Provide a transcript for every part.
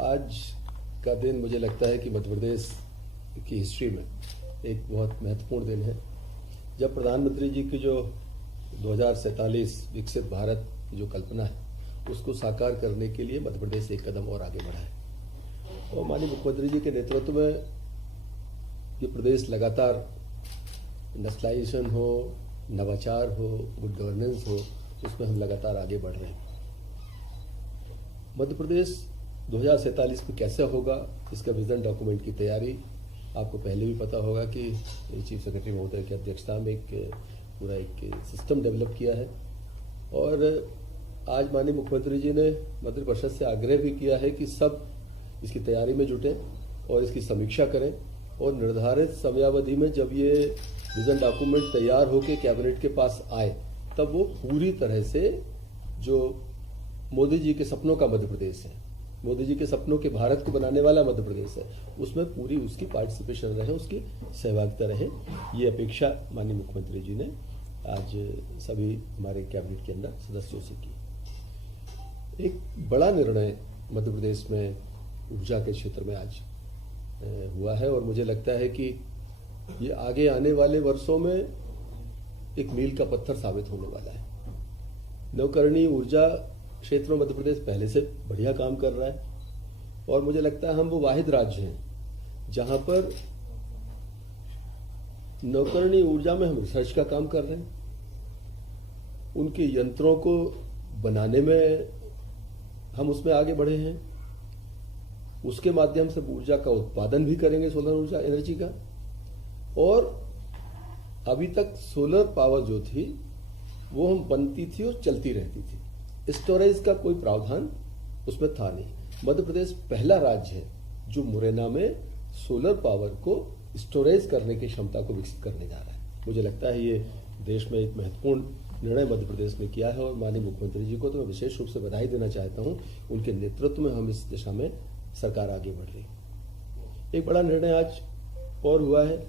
आज का दिन मुझे लगता है कि मध्य प्रदेश की हिस्ट्री में एक बहुत महत्वपूर्ण दिन है, जब प्रधानमंत्री जी की जो 2047 विकसित भारत की जो कल्पना है उसको साकार करने के लिए मध्य प्रदेश एक कदम और आगे बढ़ा है। और माननीय मुख्यमंत्री जी के नेतृत्व में ये प्रदेश लगातार नेशनलाइजेशन हो, नवाचार हो, गुड गवर्नेंस हो, उसमें हम लगातार आगे बढ़ रहे हैं। मध्य प्रदेश 2047 में कैसा होगा, इसका विजन डॉक्यूमेंट की तैयारी आपको पहले भी पता होगा कि चीफ सेक्रेटरी महोदय की अध्यक्षता में पूरा एक सिस्टम डेवलप किया है। और आज माननीय मुख्यमंत्री जी ने मंत्रि परिषद से आग्रह भी किया है कि सब इसकी तैयारी में जुटें और इसकी समीक्षा करें और निर्धारित समयावधि में जब ये विजन डॉक्यूमेंट तैयार होकर कैबिनेट के पास आए तब वो पूरी तरह से जो मोदी जी के सपनों का मध्य प्रदेश है, मोदी जी के सपनों के भारत को बनाने वाला मध्य प्रदेश है, उसमें पूरी उसकी पार्टिसिपेशन रहे, उसकी सहभागिता रहे। ये अपेक्षा माननीय मुख्यमंत्री जी ने आज सभी हमारे कैबिनेट के अंदर सदस्यों से की। एक बड़ा निर्णय मध्य प्रदेश में ऊर्जा के क्षेत्र में आज हुआ है और मुझे लगता है कि ये आगे आने वाले वर्षों में एक मील का पत्थर साबित होने वाला है। नवकरणीय ऊर्जा क्षेत्र में मध्य प्रदेश पहले से बढ़िया काम कर रहा है और मुझे लगता है हम वो वाहिद राज्य हैं जहां पर नवकरणीय ऊर्जा में हम रिसर्च का काम कर रहे हैं, उनके यंत्रों को बनाने में हम उसमें आगे बढ़े हैं, उसके माध्यम से ऊर्जा का उत्पादन भी करेंगे, सोलर ऊर्जा एनर्जी का। और अभी तक सोलर पावर जो थी वो हम बनती थी और चलती रहती थी, स्टोरेज का कोई प्रावधान उसमें था नहीं। मध्य प्रदेश पहला राज्य है जो मुरैना में सोलर पावर को स्टोरेज करने की क्षमता को विकसित करने जा रहा है। मुझे लगता है ये देश में एक महत्वपूर्ण निर्णय मध्य प्रदेश में किया है और माननीय मुख्यमंत्री जी को तो मैं विशेष रूप से बधाई देना चाहता हूं। उनके नेतृत्व में हम इस दिशा में सरकार आगे बढ़ रही है। एक बड़ा निर्णय आज और हुआ है।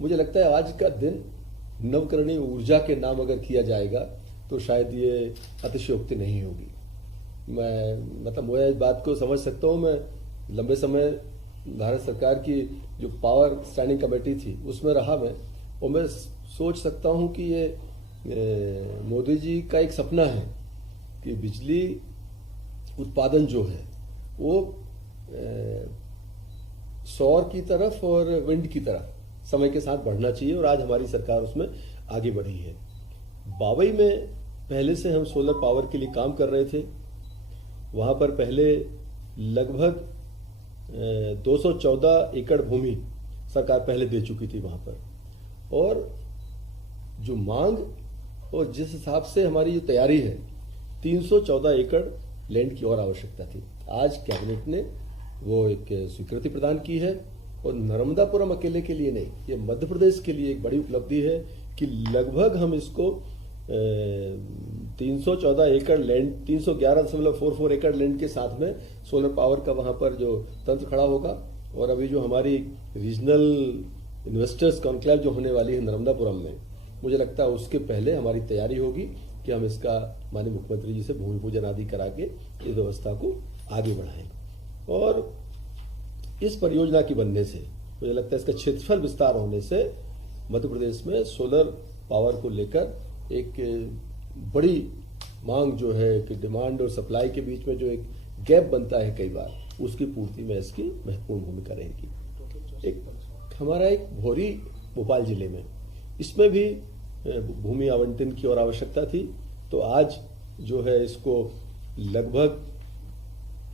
मुझे लगता है आज का दिन नवकरणीय ऊर्जा के नाम अगर किया जाएगा तो शायद ये अतिशयोक्ति नहीं होगी। मैं इस बात को समझ सकता हूँ। मैं लंबे समय भारत सरकार की जो पावर स्टैंडिंग कमेटी थी उसमें रहा मैं, और मैं सोच सकता हूँ कि ये मोदी जी का एक सपना है कि बिजली उत्पादन जो है वो सौर की तरफ और विंड की तरफ समय के साथ बढ़ना चाहिए और आज हमारी सरकार उसमें आगे बढ़ी है। बावई में पहले से हम सोलर पावर के लिए काम कर रहे थे। वहां पर पहले लगभग 214 एकड़ भूमि सरकार पहले दे चुकी थी वहां पर, और जो मांग और जिस हिसाब से हमारी जो तैयारी है 314 एकड़ लैंड की और आवश्यकता थी। आज कैबिनेट ने वो एक स्वीकृति प्रदान की है और नर्मदापुरम अकेले के लिए नहीं, ये मध्य प्रदेश के लिए एक बड़ी उपलब्धि है कि लगभग हम इसको 314 एकड़ लैंड 311.44 एकड़ लैंड के साथ में सोलर पावर का वहां पर जो तंत्र खड़ा होगा। और अभी जो हमारी रीजनल इन्वेस्टर्स कॉन्क्लेव जो होने वाली है नर्मदापुरम में, मुझे लगता है उसके पहले हमारी तैयारी होगी कि हम इसका माननीय मुख्यमंत्री जी से भूमि पूजन आदि करा के इस व्यवस्था को आगे बढ़ाएंगे। और इस परियोजना की बनने से मुझे लगता है इसका क्षेत्रफल विस्तार होने से मध्य प्रदेश में सोलर पावर को लेकर एक बड़ी मांग जो है कि डिमांड और सप्लाई के बीच में जो एक गैप बनता है कई बार, उसकी पूर्ति में इसकी महत्वपूर्ण भूमिका रहेगी। एक हमारा एक भोरी भोपाल जिले में, इसमें भी भूमि आवंटन की और आवश्यकता थी, तो आज जो है इसको लगभग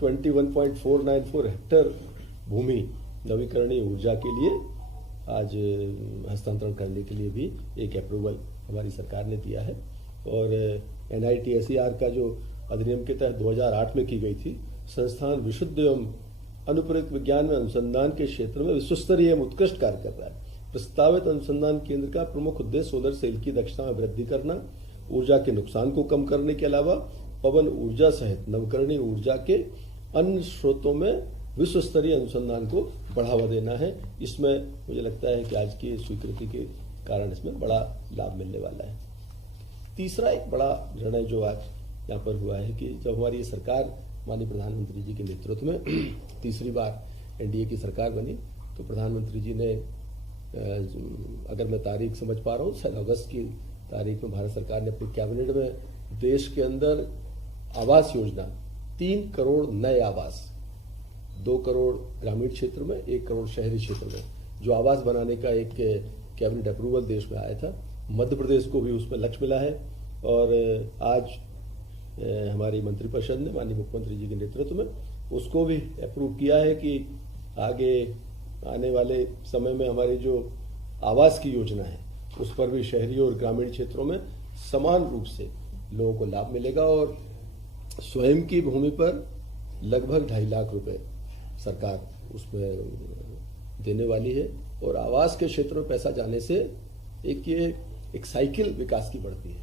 21.494 हेक्टेयर भूमि नवीकरणीय ऊर्जा के लिए आज हस्तांतरण करने के लिए भी एक अप्रूवल हमारी सरकार ने दिया है। और NITSER का जो अधिनियम के तहत 2008 में की गई थी, संस्थान विशुद्ध एवं अनुप्रयुक्त विज्ञान में अनुसंधान के क्षेत्र में विश्वस्तरीय एवं उत्कृष्ट कार्य कर रहा है। प्रस्तावित अनुसंधान केंद्र का प्रमुख उद्देश्य सोलर सेल की दक्षता में वृद्धि करना, ऊर्जा के नुकसान को कम करने के अलावा पवन ऊर्जा सहित नवकरणीय ऊर्जा के अन्य स्रोतों में विश्व स्तरीय अनुसंधान को बढ़ावा देना है। इसमें मुझे लगता है कि आज की स्वीकृति के कारण इसमें बड़ा लाभ मिलने वाला है। तीसरा एक बड़ा निर्णय जो आज यहाँ पर हुआ है कि जब हमारी ये सरकार माननीय प्रधानमंत्री जी के नेतृत्व में तीसरी बार एनडीए की सरकार बनी, तो प्रधानमंत्री जी ने, अगर मैं तारीख समझ पा रहा हूँ, शायद अगस्त की तारीख में भारत सरकार ने अपनी कैबिनेट में देश के अंदर आवास योजना 3 करोड़ नए आवास, 2 करोड़ ग्रामीण क्षेत्र में, 1 करोड़ शहरी क्षेत्र में जो आवास बनाने का एक कैबिनेट अप्रूवल देश में आया था। मध्य प्रदेश को भी उसमें लक्ष्य मिला है और आज हमारी मंत्रिपरिषद ने माननीय मुख्यमंत्री जी के नेतृत्व में उसको भी अप्रूव किया है कि आगे आने वाले समय में हमारी जो आवास की योजना है उस पर भी शहरी और ग्रामीण क्षेत्रों में समान रूप से लोगों को लाभ मिलेगा और स्वयं की भूमि पर लगभग 2.5 लाख रुपए सरकार उसमें देने वाली है। और आवास के क्षेत्र में पैसा जाने से एक साइकिल विकास की बढ़ती है।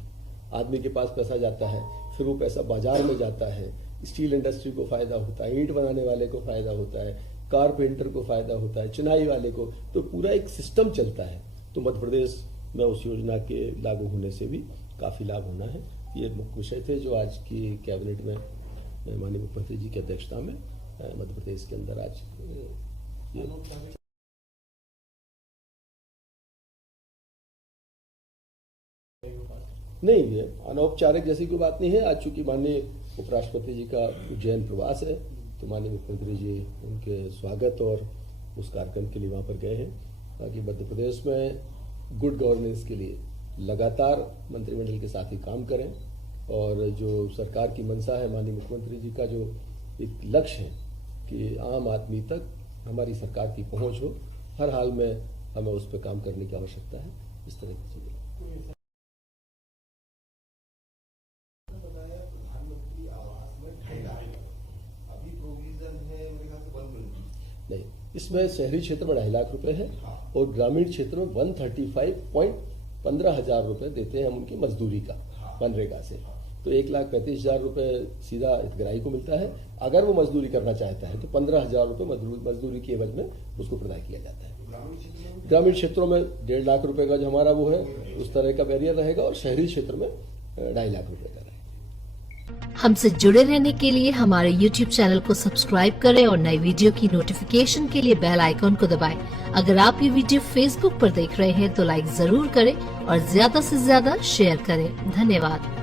आदमी के पास पैसा जाता है, फिर वो पैसा बाजार में जाता है, स्टील इंडस्ट्री को फायदा होता है, ईंट बनाने वाले को फायदा होता है, कारपेंटर को फायदा होता है, चिनाई वाले को, तो पूरा एक सिस्टम चलता है। तो मध्य प्रदेश में उस योजना के लागू होने से भी काफी लाभ होना है। ये मुख्य विषय थे जो आज की कैबिनेट में माननीय मुख्यमंत्री जी की अध्यक्षता में मध्य प्रदेश के अंदर आज नहीं, ये अनौपचारिक जैसी कोई बात नहीं है। आज चूंकि माननीय उपराष्ट्रपति जी का उज्जैन प्रवास है, तो माननीय मुख्यमंत्री जी उनके स्वागत और उस कार्यक्रम के लिए वहां पर गए हैं, ताकि मध्य प्रदेश में गुड गवर्नेंस के लिए लगातार मंत्रिमंडल के साथ ही काम करें और जो सरकार की मंशा है, माननीय मुख्यमंत्री जी का जो एक लक्ष्य है कि आम आदमी तक हमारी सरकार की पहुंच हो, हर हाल में हमें उस पर काम करने की आवश्यकता है। इस तरह की चीजें नहीं, इसमें शहरी क्षेत्र में 2.5 लाख रुपए है और ग्रामीण क्षेत्र में 135.15 हजार रुपए देते हैं हम उनकी मजदूरी का, मनरेगा से। तो 1,35,000 रुपए सीधा हितग्राही को मिलता है। अगर वो मजदूरी करना चाहता है तो 15,000 रुपए मजदूरी के एवज में उसको प्रदान किया जाता है। ग्रामीण क्षेत्रों में 1.5 लाख रुपए का जो हमारा वो है उस तरह का बैरियर रहेगा और शहरी क्षेत्र में 2.5 लाख रुपए का रहेगा। हमसे जुड़े रहने के लिए हमारे YouTube चैनल को सब्सक्राइब करें और नई वीडियो की नोटिफिकेशन के लिए बेल आइकॉन को दबाएं। अगर आप ये वीडियो Facebook पर देख रहे हैं तो लाइक जरूर करें और ज्यादा से ज्यादा शेयर करें। धन्यवाद।